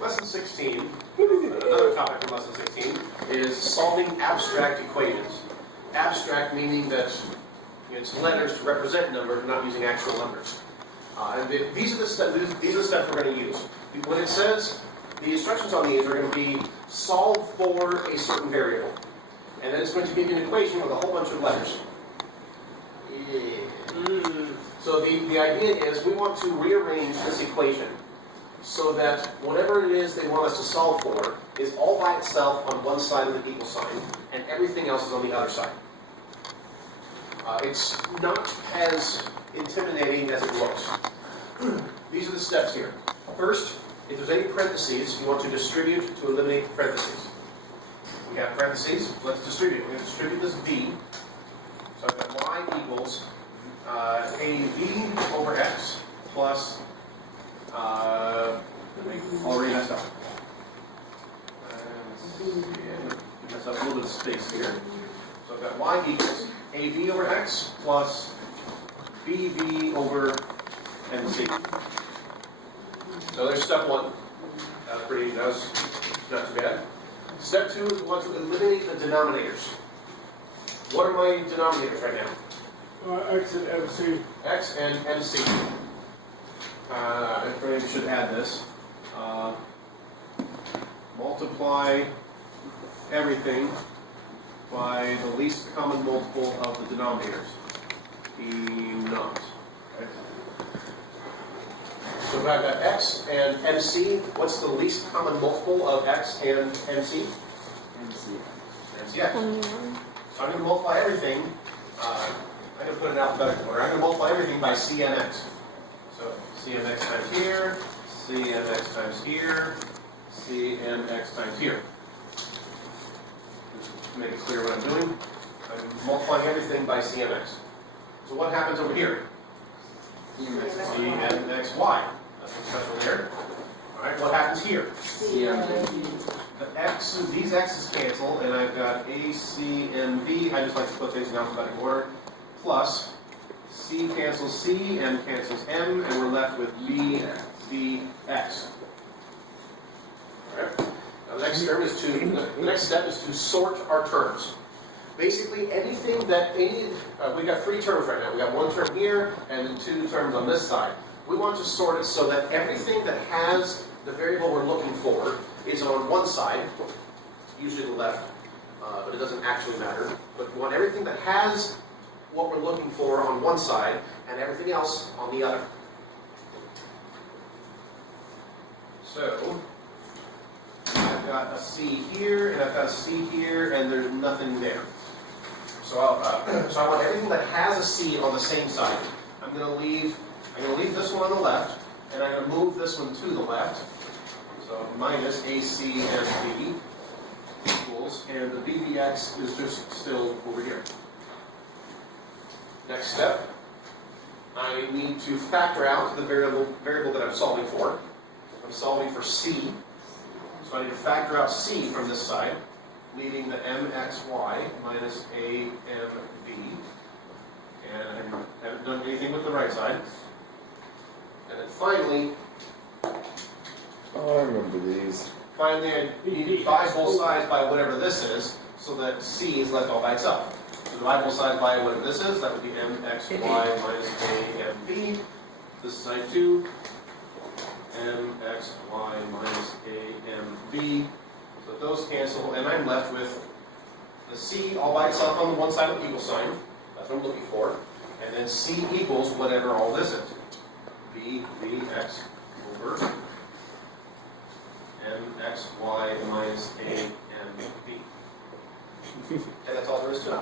Lesson 16, another topic from Lesson 16, is solving abstract equations. Abstract meaning that it's letters to represent numbers, not using actual numbers. These are the steps we're going to use. When it says, the instructions on these are going to be solve for a certain variable. And then it's going to give you an equation with a whole bunch of letters. So the idea is we want to rearrange this equation so that whatever it is they want us to solve for is all by itself on one side of the equal sign, and everything else is on the other side. It's not as intimidating as it looks. These are the steps here. First, if there's any parentheses, you want to distribute to eliminate the parentheses. We have parentheses, let's distribute. We're going to distribute this v. So I've got y equals av over x plus, already messed up. Mess up a little bit of space here. So I've got y equals av over x plus bv over mc. So there's step one. That was not too bad. Step two is we want to eliminate the denominators. What are my denominators right now? X and MC. X and MC. I probably should add this. Multiply everything by the least common multiple of the denominators. Not. Okay. So if I've got X and MC, what's the least common multiple of X and MC? MC. MCX. So I'm going to multiply everything. I'm going to put it in alphabetical order. I'm going to multiply everything by CMX. So CMX times here, CMX times here, CMX times here. Just to make it clear what I'm doing. I'm multiplying everything by CMX. So what happens over here? CMXY. Nothing special there. Alright, what happens here? The X, these X's cancel, and I've got A, C, M, B. I just like to put things in alphabetical order. Plus, C cancels C, M cancels M, and we're left with B, D, X. Alright. Now the next step is to sort our terms. Basically, anything that we've got three terms right now. We've got one term here, and then two terms on this side. We want to sort it so that everything that has the variable we're looking for is on one side, usually the left, but it doesn't actually matter. But we want everything that has what we're looking for on one side, and everything else on the other. So, I've got a C here, and I've got a C here, and there's nothing there. So I want everything that has a C on the same side. I'm going to leave this one on the left, and I'm going to move this one to the left. So minus AC and B equals, and the BVX is just still over here. Next step, I need to factor out the variable that I'm solving for. I'm solving for C, so I need to factor out C from this side, leaving the MXY minus AMB. And I haven't done anything with the right side. And then finally, Oh, I remember these. finally I divide both sides by whatever this is, so that C is left all by itself. So divide both sides by whatever this is, that would be MXY minus AMB. This side too, MXY minus AMB. So those cancel, and I'm left with the C all by itself on the one side of the equal sign. That's what I'm looking for. And then C equals whatever all this is. BVX over MXY minus AMB. And that's all there is to it.